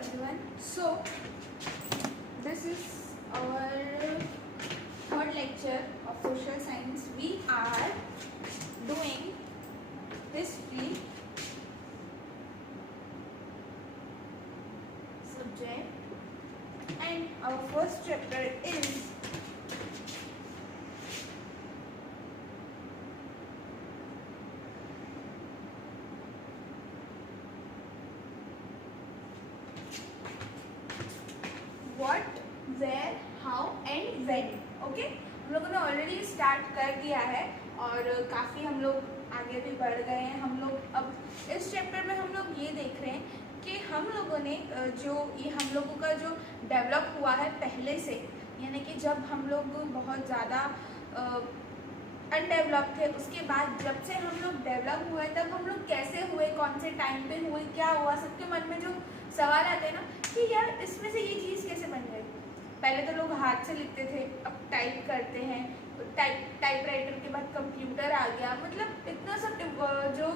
everyone. So this is our third lecture of social science. We are doing history subject, and our first chapter is what, where, how and when. Okay, हम लोगों ने already start कर दिया है और काफ़ी हम लोग आगे भी बढ़ गए हैं. हम लोग अब इस चैप्टर में हम लोग ये देख रहे हैं कि हम लोगों ने जो ये हम लोगों का जो डेवलप हुआ है पहले से, यानी कि जब हम लोग बहुत ज़्यादा अनडेवलप थे, उसके बाद जब से हम लोग डेवलप हुए तब हम लोग कैसे हुए, कौन से टाइम पे हुए, क्या हुआ. सबके मन में जो सवाल आते हैं ना कि यार इसमें से ये चीज़ कैसे बन गई. पहले तो लोग हाथ से लिखते थे, अब टाइप करते हैं. टाइपराइटर के बाद कंप्यूटर आ गया. मतलब इतना सब जो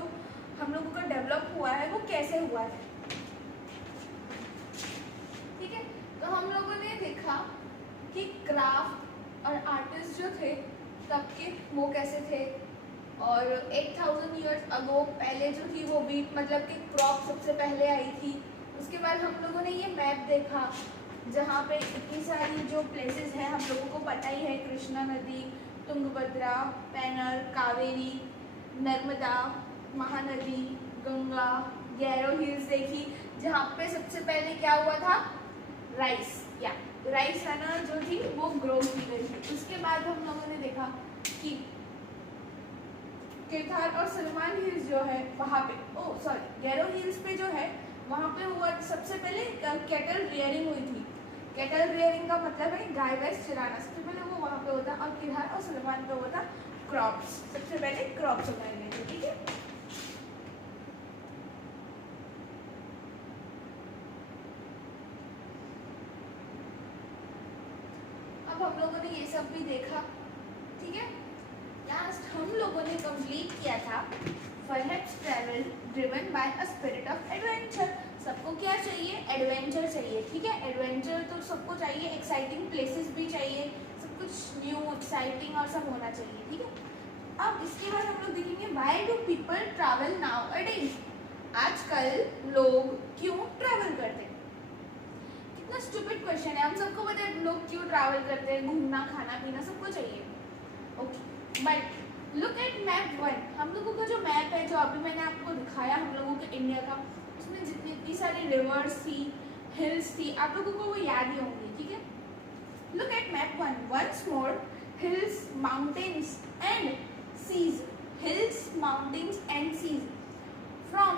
हम लोगों का डेवलप हुआ है वो कैसे हुआ है. ठीक है, तो हम लोगों ने देखा कि क्राफ्ट और आर्टिस्ट जो थे तब के वो कैसे थे, और 8000 ईयर्स अगो पहले जो थी वो वीट मतलब कि क्रॉप सबसे पहले आई थी. उसके बाद हम लोगों ने ये मैप देखा जहाँ पे इतनी सारी जो प्लेसेस हैं हम लोगों को पता ही है. कृष्णा नदी, तुंगभद्रा, पेनर, कावेरी, नर्मदा, महानदी, गंगा, गैरो हिल्स देखी, जहाँ पे सबसे पहले क्या हुआ था, राइस या राइस है जो थी वो ग्रो की गई थी. उसके बाद हम लोगों ने देखा कि केथार और सलमान हिल्स जो है वहाँ पे गैरो हिल्स पे जो है वहाँ पे हुआ सबसे पहले कैटल रियरिंग हुई थी. कैटल रियरिंग का मतलब है गाय भैंस चराना. सबसे पहले वो वहाँ पे होता, और केदार और सलमान पे होता क्रॉप्स. सबसे पहले क्रॉप्स उगाए गए थे. ठीक है, अब हम लोगों ने ये सब भी देखा. ठीक है, लास्ट हम लोगों ने कंप्लीट किया था perhaps travel driven by a spirit of adventure. सबको क्या चाहिए, एडवेंचर चाहिए. ठीक है, एडवेंचर तो सबको चाहिए. एक्साइटिंग प्लेसेस भी चाहिए, सब कुछ न्यू एक्साइटिंग और सब होना चाहिए. ठीक है, अब इसके बाद हम लोग देखेंगे why do people travel now a days. आजकल लोग क्यों ट्रैवल करते हैं. कितना स्टूपिड क्वेश्चन है. हम सबको पता है लोग क्यों ट्रैवल करते हैं. घूमना, खाना पीना सबको चाहिए. Okay, but look at map 1. हम लोगों का जो मैप है जो अभी मैंने आपको दिखाया हम लोगों के इंडिया का, उसमें जितनी इतनी सारी रिवर्स थी, हिल्स थी, आप लोगों को वो याद ही होंगी. ठीक है, look at map 1. Once more, hills, mountains and seas. Hills, mountains and seas from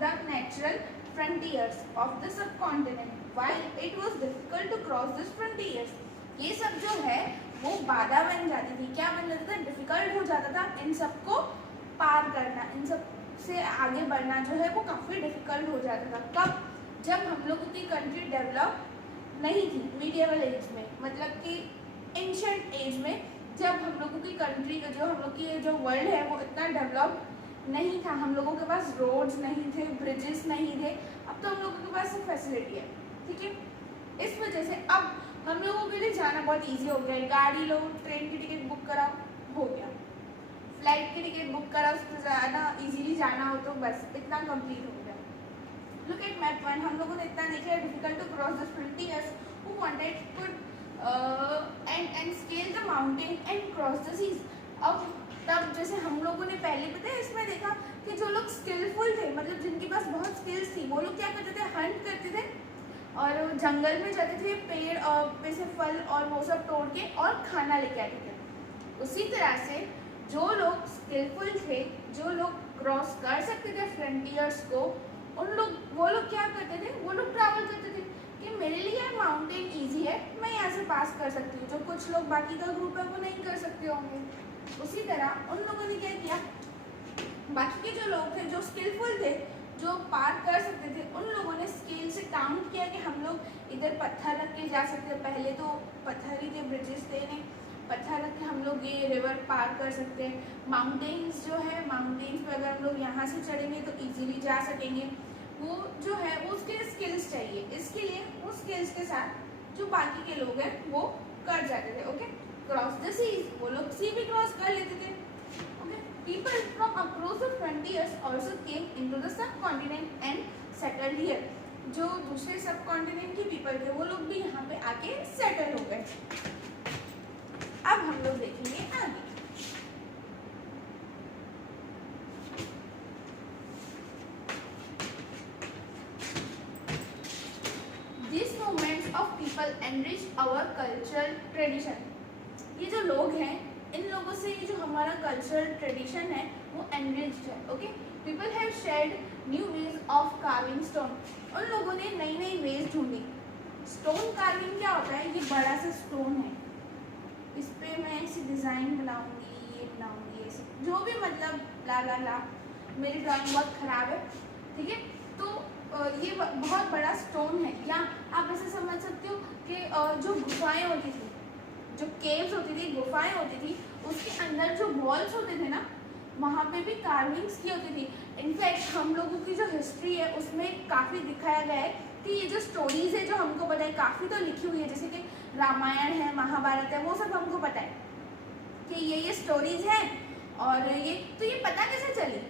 the natural frontiers of the subcontinent while it was difficult to cross these frontiers. ये सब जो है वो बाधा बन जाती थी. क्या बन जाता था, डिफिकल्ट हो जाता था इन सबको पार करना, इन सब से आगे बढ़ना जो है वो काफ़ी डिफिकल्ट हो जाता था. कब, जब हम लोगों की कंट्री डेवलप नहीं थी, मीडिएवल एज में, मतलब कि एंशिएंट एज में, जब हम लोगों की कंट्री का जो हम लोग की जो वर्ल्ड है वो इतना डेवलप नहीं था. हम लोगों के पास रोड्स नहीं थे, ब्रिजेस नहीं थे. अब तो हम लोगों के पास सब फैसिलिटी है. ठीक है, इस वजह से अब हम लोगों के लिए जाना बहुत इजी हो गया. गाड़ी लो, ट्रेन की टिकट बुक कराओ, हो गया. फ्लाइट की टिकट बुक कराओ, उसको ज़्यादा इजीली जाना हो तो बस इतना कंप्लीट हो गया. Look at map 1. हम लोगों ने इतना देखा, difficult to cross the frontiers who wanted could and scale the mountain and cross the seas. अब तब जैसे हम लोगों ने पहले पता है इसमें देखा कि जो लोग स्किलफुल थे, मतलब जिनके पास बहुत स्किल्स थी, वो लोग क्या करते थे, हंट करते थे और जंगल में जाते थे, पेड़ पे से फल और वो सब तोड़ के और खाना लेके आते थे. उसी तरह से जो लोग स्किलफुल थे, जो लोग क्रॉस कर सकते थे फ्रंटियर्स को, वो लोग क्या करते थे, वो लोग ट्रैवल करते थे कि मेरे लिए माउंटेन ईजी है, मैं यहाँ से पास कर सकती हूँ. जो कुछ लोग बाकी का ग्रुप है वो नहीं कर सकते होंगे. उसी तरह उन लोगों ने क्या किया, बाकी के जो लोग थे जो स्किलफुल थे, जो पार कर सकते थे, उन लोगों ने स्केल से काउंट किया कि हम लोग इधर पत्थर रख के जा सकते हैं. पहले तो पत्थर ही थे, ब्रिजेस थे नहीं, पत्थर रख के हम लोग ये रिवर पार कर सकते हैं. माउंटेन्स जो है, माउंटेन्स पे अगर हम लोग यहाँ से चढ़ेंगे तो इजीली जा सकेंगे. वो जो है वो उसके स्किल्स चाहिए, इसके लिए वो स्किल्स के साथ जो बाकी के लोग हैं वो कर जाते थे। ओके, क्रॉस द सीज, वो लोग सी भी क्रॉस कर लेते थे। Okay, people from across the frontiers also came into the sub continent and settled here. जो दूसरे सब कॉन्टिनेंट के पीपल थे वो लोग भी यहाँ पे आके सेटल हो गए। अब हम लोग देखेंगे आगे। These movements of people enrich our cultural tradition। ये जो लोग हैं, इन लोगों से ये जो हमारा कल्चरल ट्रेडिशन है वो एनरिच्ड है। Okay, people have shared new ways of carving stone. उन लोगों ने नई नई वेज ढूंढी। स्टोन कार्विंग क्या होता है? ये बड़ा सा स्टोन है, इस पे मैं ऐसी डिज़ाइन बनाऊंगी, ये बनाऊंगी, ऐसे जो भी मतलब ला ला ला। मेरी ड्राइंग बहुत ख़राब है, ठीक है। तो ये बहुत बड़ा स्टोन है। या आप ऐसे समझ सकते हो कि जो गुफाएं होती थी, जो केव्स होती थी, गुफाएं होती थी, उसके अंदर जो वॉल्स होते थे ना, वहाँ पे भी कार्विंग्स की होती थी। इनफैक्ट हम लोगों की जो हिस्ट्री है उसमें काफ़ी दिखाया गया है कि ये जो स्टोरीज है जो हमको पता है, काफ़ी तो लिखी हुई है, जैसे कि रामायण है, महाभारत है, वो सब हमको पता है कि ये स्टोरीज हैं। और ये पता कैसे चली?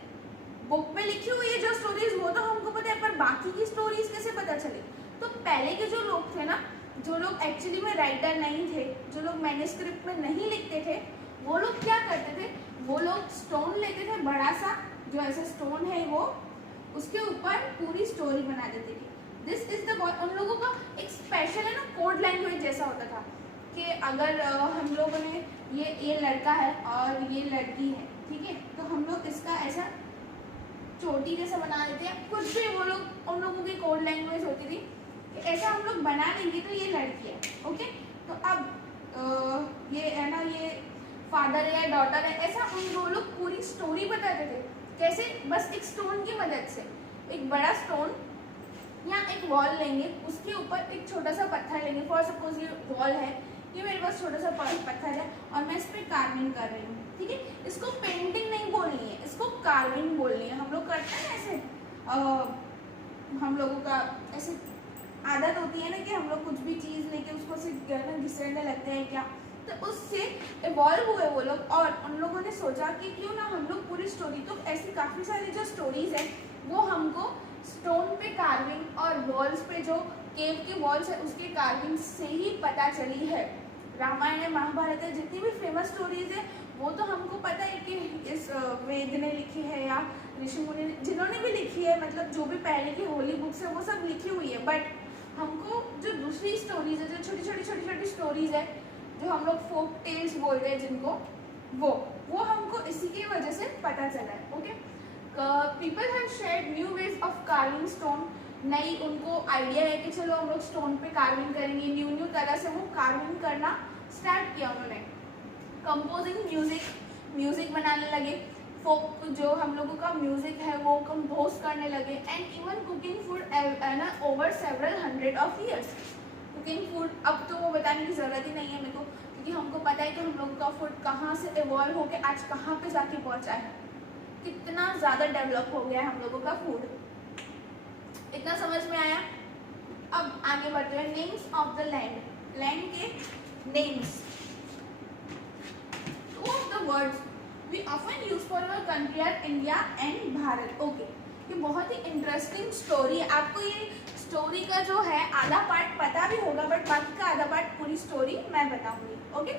बुक में लिखी हुई है जो स्टोरीज, वो तो हमको पता है, पर बाकी की स्टोरीज कैसे पता चली? तो पहले के जो लोग थे ना, जो लोग एक्चुअली में राइटर नहीं थे, जो लोग मैन्युस्क्रिप्ट में नहीं लिखते थे, वो लोग क्या करते थे? वो लोग स्टोन लेते थे बड़ा सा, जो ऐसा स्टोन है वो, उसके ऊपर पूरी स्टोरी बना देते थे। दिस इज द, उन लोगों का एक स्पेशल है ना कोड लैंग्वेज जैसा होता था कि अगर हम लोगों ने ये लड़का है और ये लड़की है, ठीक है, तो हम लोग इसका ऐसा चोटी जैसा बना देते हैं, कुछ भी। वो लोग, उन लोगों की कोड लैंग्वेज होती थी कि ऐसा हम लोग बना लेंगे तो ये लड़की है। ओके, तो अब ये है ना, ये फादर है या डॉटर है, ऐसा उन दो लोग पूरी स्टोरी बताते थे। कैसे? बस एक स्टोन की मदद से। एक बड़ा स्टोन या एक वॉल लेंगे, उसके ऊपर एक छोटा सा पत्थर लेंगे। फॉर सपोज ये वॉल है, ये मेरे पास छोटा सा पत्थर है और मैं इस पर कार्विंग कर रही हूँ, ठीक है। इसको पेंटिंग नहीं बोलनी है, इसको कार्विंग बोलनी है। हम लोग करते हैं ऐसे, हम लोगों का ऐसे आदत होती है ना कि हम लोग कुछ भी चीज़ लेके उसको सिर्फ घिसड़ने लगते हैं क्या, तो उससे इवॉल्व हुए वो लोग। और उन लोगों ने सोचा कि क्यों ना हम लोग पूरी स्टोरी, तो ऐसी काफ़ी सारी जो स्टोरीज है वो हमको स्टोन पे कार्विंग और वॉल्स पे, जो केव की वॉल्स है उसके कार्विंग से ही पता चली है। रामायण है, महाभारत है, जितनी भी फेमस स्टोरीज है वो तो हमको पता है कि इस वेद ने लिखी है या ऋषि मुनि जिन्होंने भी लिखी है, मतलब जो भी पहले की होली बुक्स है वो सब लिखी हुई है। बट हमको जो दूसरी स्टोरीज है, जो छोटी छोटी स्टोरीज है, जो हम लोग फोक टेल्स बोलते हैं जिनको, वो हमको इसी की वजह से पता चला है। Okay, people have shared new ways of carving stone. नई उनको आइडिया है कि चलो हम लोग स्टोन पे कार्विंग करेंगे, न्यू तरह से वो कार्विंग करना स्टार्ट किया उन्होंने। कंपोजिंग म्यूजिक बनाने लगे। फोक जो हम लोगों का म्यूजिक है वो कंपोज करने लगे। And even cooking food over several 100 of years। Cooking food अब तो वो बताने की ज़रूरत ही नहीं है मेरे को, क्योंकि हमको पता है कि हम लोगों का फूड कहाँ से इवॉल्व होकर आज कहाँ पे जाके पहुँचा है, कितना ज़्यादा डेवलप हो गया है हम लोगों का फूड। इतना समझ में आया? अब आगे बढ़ते हैं। Names of the land. Land के names. Two of the words we often use for our country are India and Bharat. Okay, ये बहुत ही इंटरेस्टिंग स्टोरी है। आपको ये स्टोरी का जो है आधा पार्ट पता भी होगा, बट बाकी का आधा पार्ट पूरी स्टोरी मैं बताऊंगी। Okay,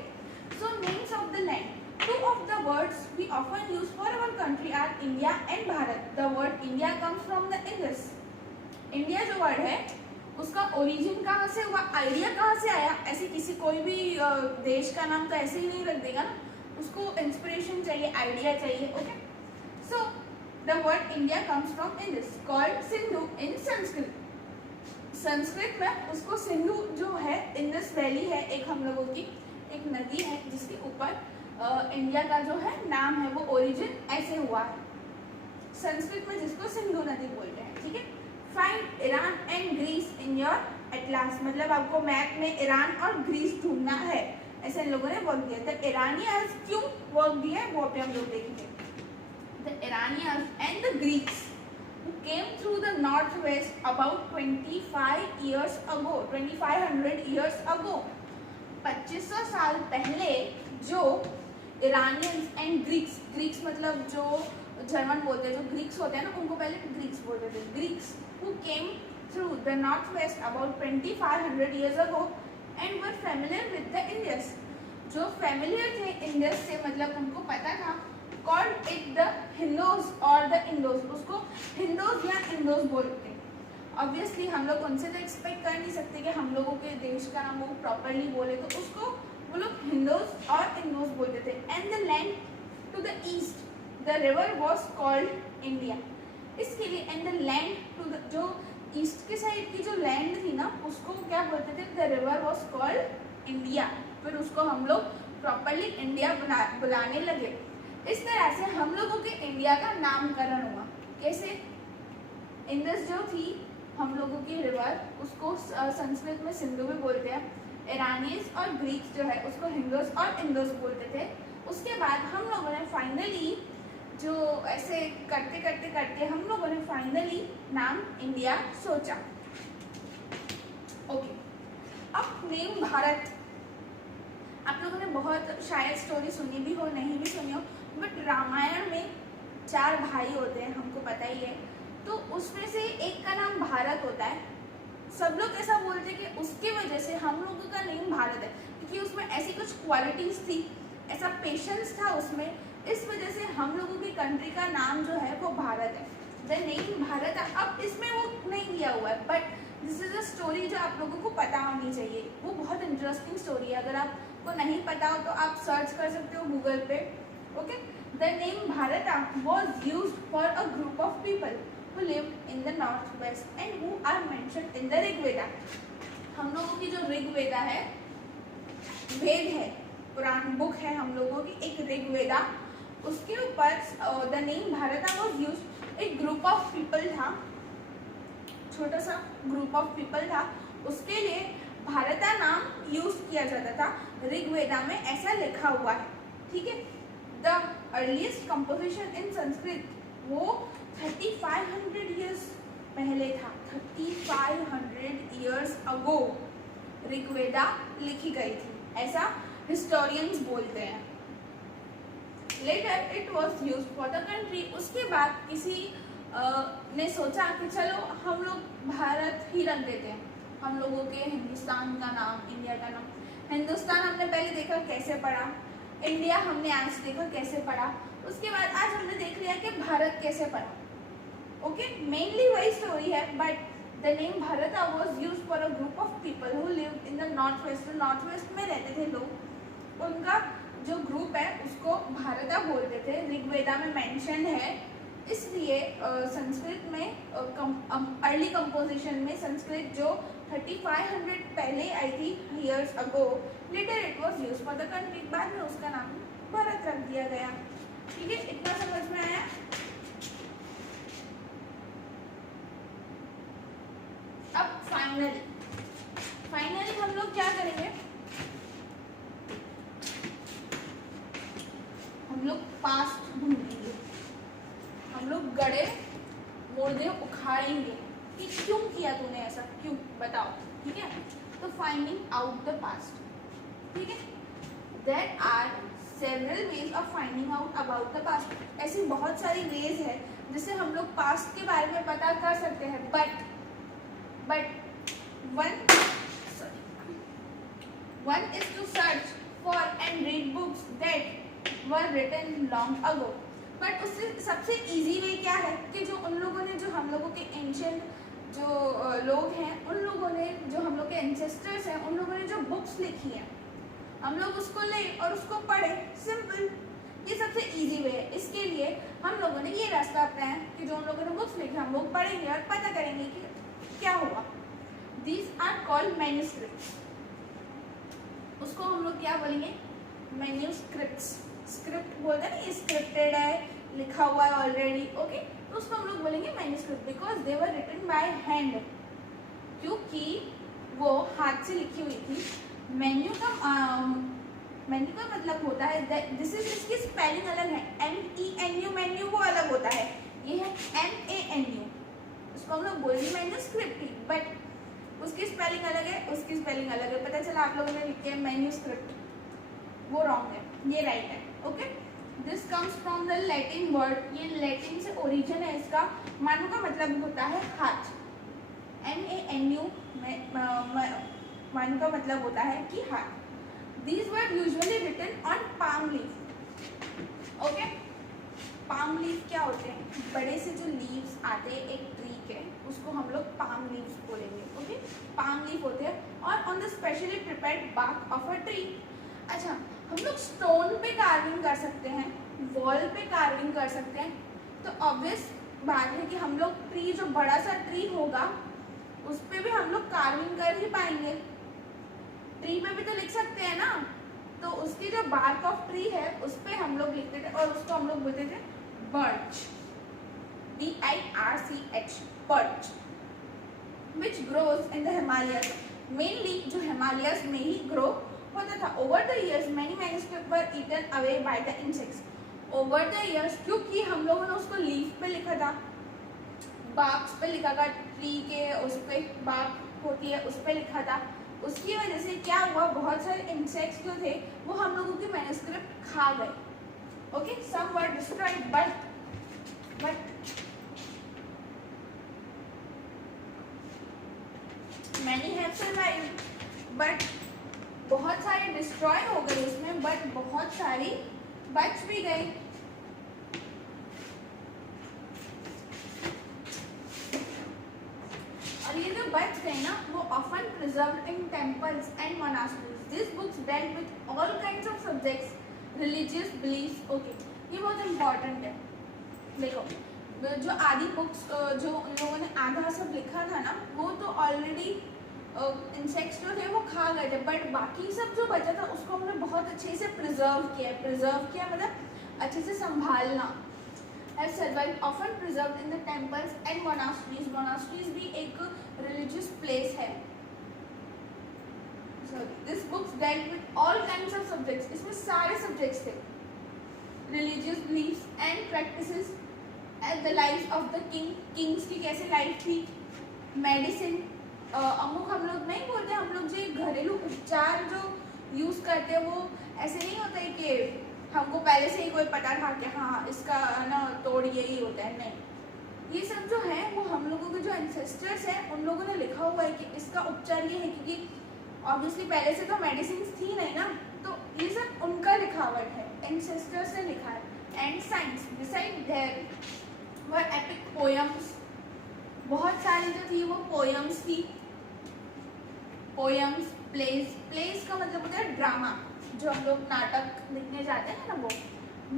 so names of the land. Two of the words we often use for our country are India and Bharat. The word India comes from the Indus। India जो वर्ड है उसका origin कहाँ से हुआ, idea कहाँ से आया? ऐसे किसी कोई भी देश का नाम तो ऐसे ही नहीं रख देगा ना, उसको इंस्पिरेशन चाहिए, आइडिया चाहिए। Okay, so the word India comes from Indus called Sindhu in Sanskrit. Sanskrit में उसको सिंधु जो है, इंडस वैली है एक हम लोगों की, एक नदी है जिसके ऊपर इंडिया का जो है नाम है, वो ओरिजिन ऐसे हुआ है संस्कृत में, जिसको सिंधु नदी बोलते हैं। ठीक है, find Iran and Greece in your atlas. मतलब आपको मैप में ईरान और ग्रीस ढूंढना है, ऐसे इन लोगों ने वर्क दिया। द इरानियंस क्यों वर्क दिया है वो अभी हम लोग देखेंगे। The Iranians and the Greeks came through the northwest about 25 years ago, 2500 years ago. 2500 साल पहले जो इरानियंस एंड ग्रीक्स मतलब जो जर्मन बोलते हैं, जो ग्रीक्स होते हैं ना, उनको पहले ग्रीक्स बोलते थे, Greeks who came through the northwest about 2500 years ago and were familiar with the Indus. जो familiar थे Indus से, मतलब उनको पता था, called it the Hindos or the Indos, उसको हिंदोस या इंडोस बोलते हैं। ऑब्वियसली हम लोग उनसे तो एक्सपेक्ट कर नहीं सकते कि हम लोगों के देश का नाम वो प्रॉपरली बोले, तो उसको वो लोग हिंदोस और इंडोस बोलते थे। And the land to the east the river was called India. इसके लिए and the land to the, जो ईस्ट के साइड की जो लैंड थी ना, उसको क्या बोलते थे, the river was called India. फिर उसको हम लोग प्रॉपरली इंडिया बुलाने लगे। इस तरह से हम लोगों के इंडिया का नामकरण हुआ। कैसे? इंडस जो थी हम लोगों की रिवर, उसको संस्कृत में सिंधु भी बोलते हैं। ईरानीज और ग्रीक्स जो है उसको हिंदोस और इंडोस बोलते थे। उसके बाद हम लोगों ने फाइनली जो ऐसे करते करते करते हम लोगों ने फाइनली नाम इंडिया सोचा। ओके, अब नेम भारत। आप लोगों ने बहुत शायद स्टोरी सुनी भी हो, नहीं भी सुनी हो, बट रामायण में 4 भाई होते हैं, हमको पता ही है। तो उसमें से एक का नाम भारत होता है। सब लोग ऐसा बोलते हैं कि उसकी वजह से हम लोगों का नेम भारत है, क्योंकि उसमें ऐसी कुछ क्वालिटीज़ थी, ऐसा पेशेंस था उसमें, इस वजह से हम लोगों की कंट्री का नाम जो है वो भारत है। द नेम भारत है। अब इसमें वो नहीं दिया हुआ है, but this is a story जो आप लोगों को पता होनी चाहिए। वो बहुत इंटरेस्टिंग स्टोरी है। अगर आपको नहीं पता हो तो आप सर्च कर सकते हो गूगल पे। Okay, the name Bharat was used for a group of people who lived in the northwest and who are mentioned in the Rigveda. हम लोगों की जो ऋग्वेदा है, वेद है, पुराण बुक है हम लोगों की, एक ऋग्वेदा, उसके ऊपर the name Bharat was used. एक ग्रुप ऑफ पीपल था, छोटा सा ग्रुप ऑफ पीपल था, उसके लिए भारत नाम यूज किया जाता था। ऋग्वेदा में ऐसा लिखा हुआ है, ठीक है। The earliest composition in Sanskrit वो 3500 ईयर्स पहले था। 3500 ईयर्स अगो ऋग्वेदा लिखी गई थी, ऐसा हिस्टोरियंस बोलते हैं। Later it was use for the country. उसके बाद किसी ने सोचा कि चलो हम लोग भारत ही रख देते हैं, हम लोगों के हिंदुस्तान का नाम, इंडिया का नाम। हिंदुस्तान हमने पहले देखा कैसे पढ़ा, इंडिया हमने आज देखा कैसे पढ़ा, उसके बाद आज हमने देख लिया कि भारत कैसे पढ़ा। ओके, मेनली वही स्टोरी है, but the name Bharat was use for a group of people who lived in the north west. North west में रहते थे लोग, उनका जो ग्रुप है उसको भारत बोलते थे। ऋग्वेदा में मेंशन है, इसलिए संस्कृत में अर्ली कंपोजिशन में संस्कृत जो 3500 पहले आई थी years ago, later it was use for the country. बाद में उसका नाम भारत रख दिया गया। ठीक है, इतना समझ में आया? अब फाइनली हम लोग क्या करेंगे, हम लोग पास्ट ढूंढेंगे, हम लोग गड़े मुर्दे उखाड़ेंगे कि क्यों किया तूने ऐसा, क्यों बताओ। ठीक है, तो फाइंडिंग आउट द पास्ट। ठीक है, there are several ways of finding out about the past. ऐसी बहुत सारी वेज है जिससे हम लोग पास्ट के बारे में पता कर सकते हैं, but one is to search for and read books that were written long ago। But उससे सबसे इजी वे क्या है कि जो उन लोगों ने, जो हम लोगों के एंशिएंट जो लोग हैं, उन लोगों ने, जो हम लोग के एंसेस्टर्स हैं, उन लोगों ने जो बुक्स लिखी हैं, हम लोग उसको लें और उसको पढ़ें। सिंपल, ये सबसे इजी वे है। इसके लिए हम लोगों ने ये रास्ता अपनाया कि जो उन लोगों ने बुक्स लिखी हम लोग पढ़ेंगे और पता करेंगे कि क्या हुआ। These are called manuscripts। उसको हम लोग क्या बोलेंगे, मैन्यूस्क्रिप्ट्स। स्क्रिप्ट बोलते हैं ना, ये स्क्रिप्टेड है, लिखा हुआ है ऑलरेडी। ओके, तो उसको हम लोग बोलेंगे manuscript, because they were written by hand, क्योंकि वो हाथ से लिखी हुई थी। मेन्यू का मतलब होता है, दिस इज, इसकी स्पेलिंग अलग है, MENU, मेन्यू वो अलग होता है, ये है MANU। उसको हम लोग बोलेंगे मैन्यूस्क्रिप्ट ही, बट उसकी स्पेलिंग अलग है, उसकी स्पेलिंग अलग है। पता चला आप लोगों ने लिखे है मैन्यूस्क्रिप्ट, वो रॉन्ग है, ये राइट है। Okay, this comes from the Latin word, ये लैटिन से ओरिजिन है इसका। मानू का मतलब होता है हाथ, MANU, मानू का मतलब होता है कि हाथ। These were usually written on palm leaf। Okay, palm leaf क्या होते हैं? बड़े से जो लीव्स आते हैं एक ट्री के, उसको हम लोग पाम लीव्स बोलेंगे। ओके, पाम लीफ होते हैं और on the specially prepared bark of a tree. अच्छा, हम लोग स्टोन पे कार्विंग कर सकते हैं, वॉल पे कार्विंग कर सकते हैं, तो ऑब्वियस बात है कि हम लोग ट्री, जो बड़ा सा ट्री होगा उस पे भी हम लोग कार्विंग कर ही पाएंगे। ट्री पे भी तो लिख सकते हैं ना, तो उसकी जो बार्क ऑफ ट्री है उस पे हम लोग लिखते थे और उसको हम लोग बोलते थे birch, BIRCH, birch, which grows in the Himalayas, mainly जो हिमालयस में ही ग्रो होता था। Over the years many manuscript were eaten away by the insects. Over the years, क्योंकि हम लोगों ने उसको लीफ पे लिखा था, बार्क्स पे लिखा था, ट्री के उस पे बार्क होती है उस पे लिखा था, उसकी वजह से क्या हुआ, बहुत सारे इंसेक्ट्स जो थे वो हम लोगों की मैन्युस्क्रिप्ट खा गए। Okay, some were destroyed but many have survived, but बहुत सारे डिस्ट्रॉय हो गए उसमें, बट बहुत सारी बच भी गई। और ये जो बच गए ना, वो often preserved in temples and monasteries. This books dealt with all kinds of subjects, religious beliefs. Okay, ये बहुत इंपॉर्टेंट है। देखो, जो आदि बुक्स जो उन लोगों ने आधा सब लिखा था ना, वो तो ऑलरेडी इंसेक्ट्स जो थे वो खा गए थे, बट बाकी सब जो बचा था उसको हमने बहुत अच्छे से प्रिजर्व किया मतलब अच्छे से संभालना। Have survived, often preserved in the temples and monasteries. Monasteries भी एक religious place है। Sorry, this books dealt with all kinds of subjects. इसमें सारे subjects थे, religious beliefs and practices, and the lives of the kings की कैसे life थी, medicine, अमुक हम लोग नहीं बोलते, हम लोग जो घरेलू उपचार जो यूज करते हैं वो ऐसे नहीं होता है कि हमको पहले से ही कोई पता था कि हाँ इसका ना तोड़ यही होता है, नहीं। ये सब जो है वो हम लोगों के जो एंसेस्टर्स हैं उन लोगों ने लिखा हुआ है कि इसका उपचार ये है, क्योंकि ऑब्वियसली पहले से तो मेडिसिन थी नहीं ना, तो ये सब उनका लिखावट है, एंसेस्टर्स ने लिखा है। And science, beside there were epic poems, बहुत सारी जो थी वो पोएम्स थी, पोएम्स, प्लेस का मतलब होता है ड्रामा, जो हम लोग नाटक लिखने जाते हैं ना वो।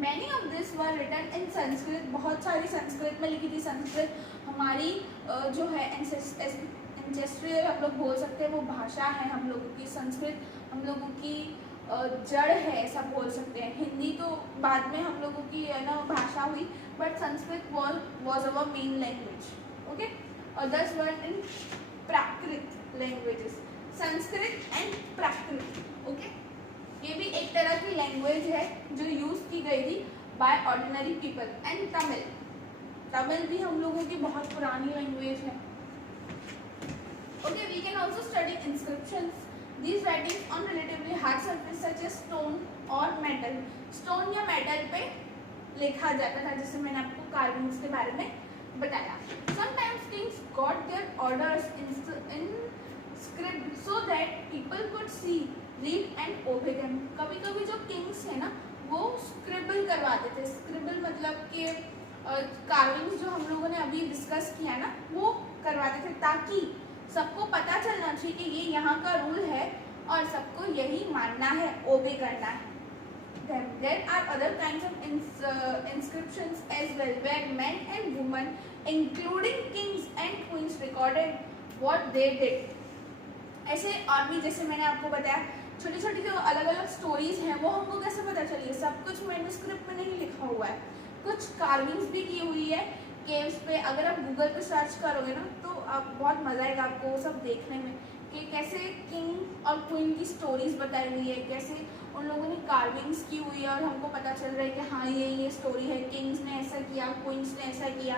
Many of this were written in Sanskrit, बहुत सारी संस्कृत में लिखी थी। संस्कृत हमारी जो है एंसेस्ट्रियल हम लोग बोल सकते हैं, वो भाषा है हम लोगों की। संस्कृत हम लोगों की जड़ है ऐसा बोल सकते हैं। हिंदी तो बाद में हम लोगों की है ना भाषा हुई, but Sanskrit was our main language. Okay, others were in Prakrit languages, Sanskrit and Prakrit. Okay, ये भी एक तरह की लैंग्वेज है जो यूज की गई थी by ordinary people. And Tamil भी हम लोगों की बहुत पुरानी लैंग्वेज है। Okay, we can also study inscriptions, these writings on relatively hard surface such as stone और मेटल। स्टोन या मेटल पे लिखा जाता था, जैसे मैंने आपको कार्विंग्स के बारे में बताया। Sometimes Kings got there orders in script so that people could see, read and ओबे देम। कभी कभी जो किंग्स है ना वो स्क्रिबल करवाते थे। स्क्रिबल मतलब कि कार्विंग्स जो हम लोगों ने अभी डिस्कस किया ना वो करवाते थे, ताकि सबको पता चलना चाहिए कि ये यहाँ का रूल है और सबको यही मानना है, ओबे करना है। There are other kinds of inscriptions as well, where men and women, including kings and queens, recorded what they did. ऐसे और भी जैसे मैंने आपको बताया छोटी छोटी जो अलग अलग स्टोरीज हैं वो हमको कैसे पता चलिए, सब कुछ मैन्युस्क्रिप्ट में नहीं लिखा हुआ है, कुछ कार्विंग्स भी की हुई है केव्स पे। अगर आप गूगल पे सर्च करोगे ना तो आप बहुत मज़ा आएगा आपको वो सब देखने में कि कैसे किंग और क्वीन की स्टोरीज बताई हुई है, कैसे उन लोगों ने कार्विंग्स की हुई है और हमको पता चल रहा है कि हाँ ये स्टोरी है, किंग्स ने ऐसा किया, क्वींस ने ऐसा किया,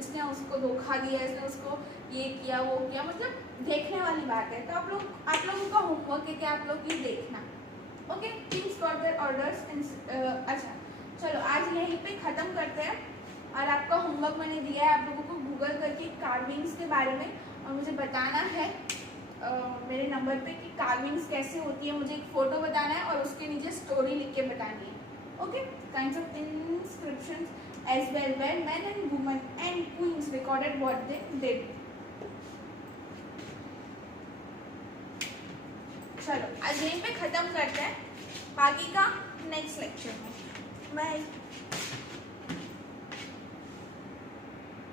इसने उसको धोखा दिया, इसने उसको ये किया वो किया, मतलब देखने वाली बात है। तो आप लोगों का होमवर्क है कि आप लोग ये देखना। Okay, please got there orders. अच्छा चलो आज यहीं पे ख़त्म करते हैं। और आपका होमवर्क मैंने दिया है आप लोगों को गूगल करके कार्विंग्स के बारे में, और मुझे बताना है मेरे नंबर पे कि कार्विंग्स कैसे होती है। मुझे एक फ़ोटो बताना है और उसके नीचे स्टोरी लिख के बतानी है। Okay, kinds of inscriptions as well where man and woman and queens recorded what they did. चलो आज यहीं पे ख़त्म करते हैं, बाकी का नेक्स्ट लेक्चर में। बाय।